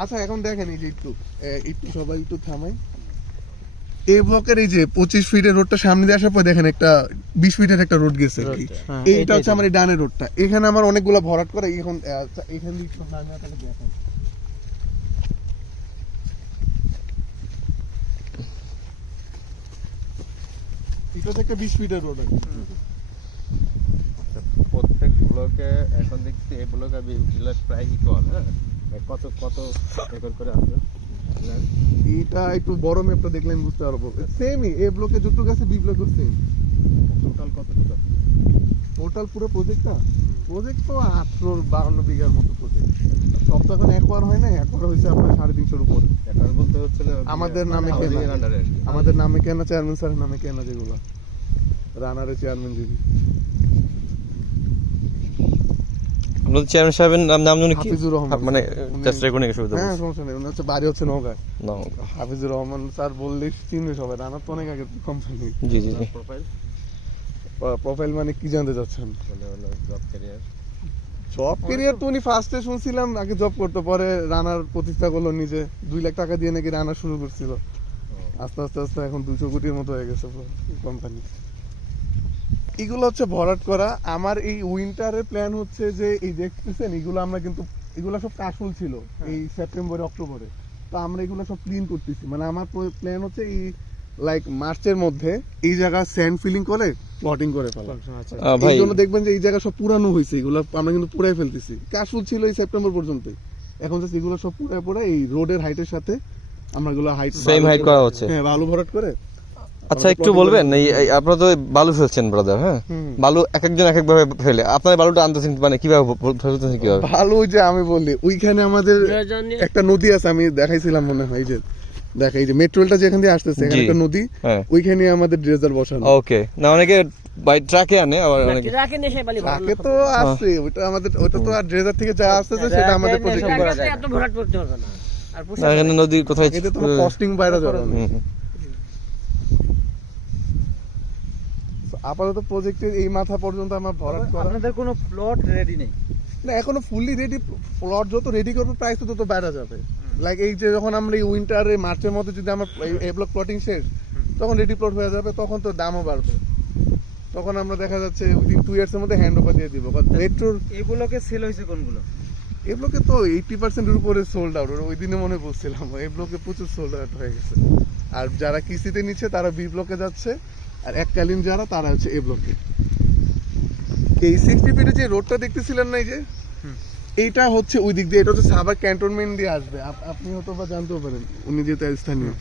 আচ্ছা এখন দেখেন এই যে একটু এ, একটু সবাই একটু থামাই। এই ব্লকের এই যে পঁচিশ ফিটের রোডটা সামনে দিয়ে আসার পর দেখেন একটা বিশ ফিটের একটা রোড গেছে আর কি। হ্যাঁ, এইটা হচ্ছে আমার এই ডানের রোডটা। এখানে আমার অনেকগুলো ভরাট করে এখন আচ্ছা, এখান দিয়ে একটু। এটা হচ্ছে বিশ ফিটের রোড আর প্রত্যেক ব্লকে এখন দেখছি এই ব্লক আর প্রায় ইকুয়াল হ্যাঁ। কত কত একর করে আছে জানেন? এটা একটু বড় ম্যাপটা দেখলে আমি বুঝতে পারব। সেমই এ ব্লকে যতটুকু আছে বি ব্লকের সেম টোটাল কতটুকু আছে? টোটাল পুরো প্রজেক্টটা প্রজেক্ট তো আটশো বাহান্ন বিঘার মতো প্রজেক্ট সব তো এখন একবার হয় না একবার হয়েছে আপনার সাড়ে তিনশোর উপরে। একর বলতে হচ্ছে আমাদের নামে কেনা। আমাদের নামে কেনা চেয়ারম্যান স্যারের নামে কেনা যেগুলো। রানারের চেয়ারম্যান যিনি। আপনাদের চেয়ারম্যান সাহেবের নাম নাম জানি কি? হাফিজুর রহমান। মানে উনি- জাস্ট রেকর্ডিং সুবিধা হ্যাঁ সমস্যা নেই উনি হচ্ছে বাড়ি হচ্ছে নৌকায়। না হাফিজুর রহমান স্যার বললে চিনবে সবাই রানার তো অনেক আগে কোম্পানি জি জি জি। প্রোফাইল প্রোফাইল মানে কি জানতে চাচ্ছেন? জব ক্যারিয়ার জব ক্যারিয়ার তো উনি ফার্স্টে শুনছিলাম আগে জব করতে পরে রানার প্রতিষ্ঠা করল নিজে। দুই লাখ টাকা দিয়ে নাকি রানা শুরু করছিল। আস্তে আস্তে আস্তে এখন দুশো কোটির মতো হয়ে গেছে কোম্পানি এগুলো হচ্ছে ভরাট করা। আমার এই উইন্টারের প্ল্যান হচ্ছে যে এই দেখতেছেন এগুলো আমরা কিন্তু এগুলো সব কাশফুল ছিল এই সেপ্টেম্বরে অক্টোবরে তো আমরা এগুলো সব ক্লিন করতেছি। মানে আমার প্ল্যান হচ্ছে এই লাইক মার্চের মধ্যে এই জায়গা স্যান্ড ফিলিং করে প্লটিং করে ফেলা। ভাই এই জন্য দেখবেন যে এই জায়গা সব পুরানো হয়েছে এগুলো আমরা কিন্তু পুরাই ফেলতেছি। কাশফুল ছিল এই সেপ্টেম্বর পর্যন্ত। এখন জাস্ট এগুলো সব পুরাই পুরাই এই রোডের হাইটের সাথে আমরা এগুলো হাইট সেম হাইট করা হচ্ছে। হ্যাঁ বালু ভরাট করে আচ্ছা একটু বলবেন? আপনারা তো বালু ফেলছেন ব্রাদার হ্যাঁ? বালু এক একজন এক এক ভাবে ফেলে। আপনার বালুটা আনতেছেন মানে কীভাবে ফেলতেছেন কীভাবে? ভালো ওই যে আমি বলি ওইখানে আমাদের একটা নদী আছে আমি দেখাইছিলাম মনে হয় যে দেখা এই যে মেট্রোলটা যেখান দিয়ে আসতেছে এখানে একটা নদী হ্যাঁ। ওইখানে আমাদের ড্রেজার বসানো। ওকে। না অনেকে বাই ট্রাকে আনে আবার অনেকে ট্রাকে নেশে বালি তাকে তো আসছে ওইটা আমাদের ওটা তো আর ড্রেজার থেকে যা আসতেছে সেটা আমাদের প্রজেক্ট ট্রাকে আসলে এত ভরাট করতে পারবে না। আর নদী কোথায় এতে তো কস্টিং বাইরে যাবে আপাতত প্রজেক্টের এই মাথা পর্যন্ত আমার ভরাট করা। আপনাদের কোনো প্লট রেডি নেই? না এখনও ফুললি রেডি প্লট যত রেডি করব প্রাইস তো তত বাইরে যাবে। লাইক এই যে যখন আমরা এই উইন্টারে মার্চের মধ্যে যদি আমার এই ব্লক প্লটিং শেষ তখন রেডি প্লট হয়ে যাবে তখন তো দামও বাড়বে। তখন আমরা দেখা যাচ্ছে উইদিন টু ইয়ার্স এর মধ্যে হ্যান্ড ওভার দিয়ে দিব। মেট্রোর এগুলোকে সেল হয়েছে কোনগুলো? এই ব্লকে তো এইটি পার্সেন্টের উপরে সোল্ড আউট ওই দিনে মনে বলছিলাম এই ব্লকে প্রচুর সোল্ড আউট হয়ে গেছে। আর যারা কিস্তিতে নিচ্ছে তারা বি ব্লকে যাচ্ছে। আর এককালীন যারা তারা হচ্ছে এ ব্লকে। এই সিক্সটি ফিটে যে রোডটা দেখতেছিলেন না এই যে? এইটা হচ্ছে ওই দিক দিয়ে এটা হচ্ছে সাভার ক্যান্টনমেন্ট দিয়ে আসবে। আপনি হয়তো বা জানতেও পারেন উনি যেহেতু স্থানীয়।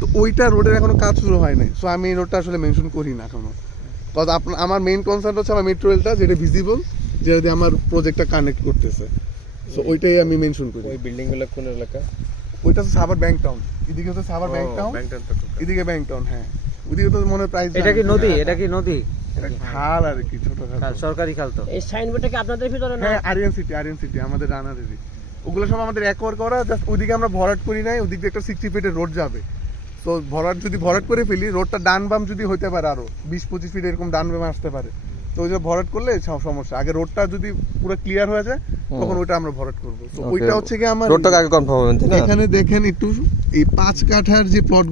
তো ওইটা রোডের এখনও কাজ শুরু হয় নাই। সো আমি এই রোডটা আসলে মেনশন করি না এখনও। কজ আপনার আমার মেইন কনসার্ন হচ্ছে আমার মেট্রো রেলটা যেটা ভিজিবল যেটা দিয়ে আমার প্রজেক্টটা কানেক্ট করতেছে। সো ওইটাই আমি মেনশন করি। ওই বিল্ডিংগুলো কোন এলাকা? ওইটা হচ্ছে সাভার ব্যাংক টাউন এদিকে হচ্ছে সাভার ব্যাংক টাউন এদিকে ব্যাংক টাউন হ্যাঁ। ওইদিকে তো মনে প্রাইস এটা কি নদী? এটা কি নদী? খাল আর কি ছোট খাল, সরকারি খাল তো। এই সাইনবোর্ডটা কি আপনাদের ভিতরে না? হ্যাঁ আরিয়ান সিটি আরিয়ান সিটি আমাদের রানারেরই ওগুলো সব আমাদের করা জাস্ট ওইদিকে আমরা ভরাট করি নাই ওদিক দিয়ে একটা সিক্সটি ফিটের রোড যাবে। তো ভরাট যদি ভরাট করে ফেলি রোডটা ডান বাম যদি হইতে পারে আরও বিশ পঁচিশ ফিট এরকম ডান বাম আসতে পারে। তো ওই যে ভরাট করলে সমস্যা। আগে রোডটা যদি পুরো ক্লিয়ার হয়ে যায় তখন ওইটা আমরা ভরাট করব। তো ওইটা হচ্ছে কি আমার রোডটা আগে কনফার্ম এখানে দেখেন একটু এই পাঁচ কাঠার যে প্লট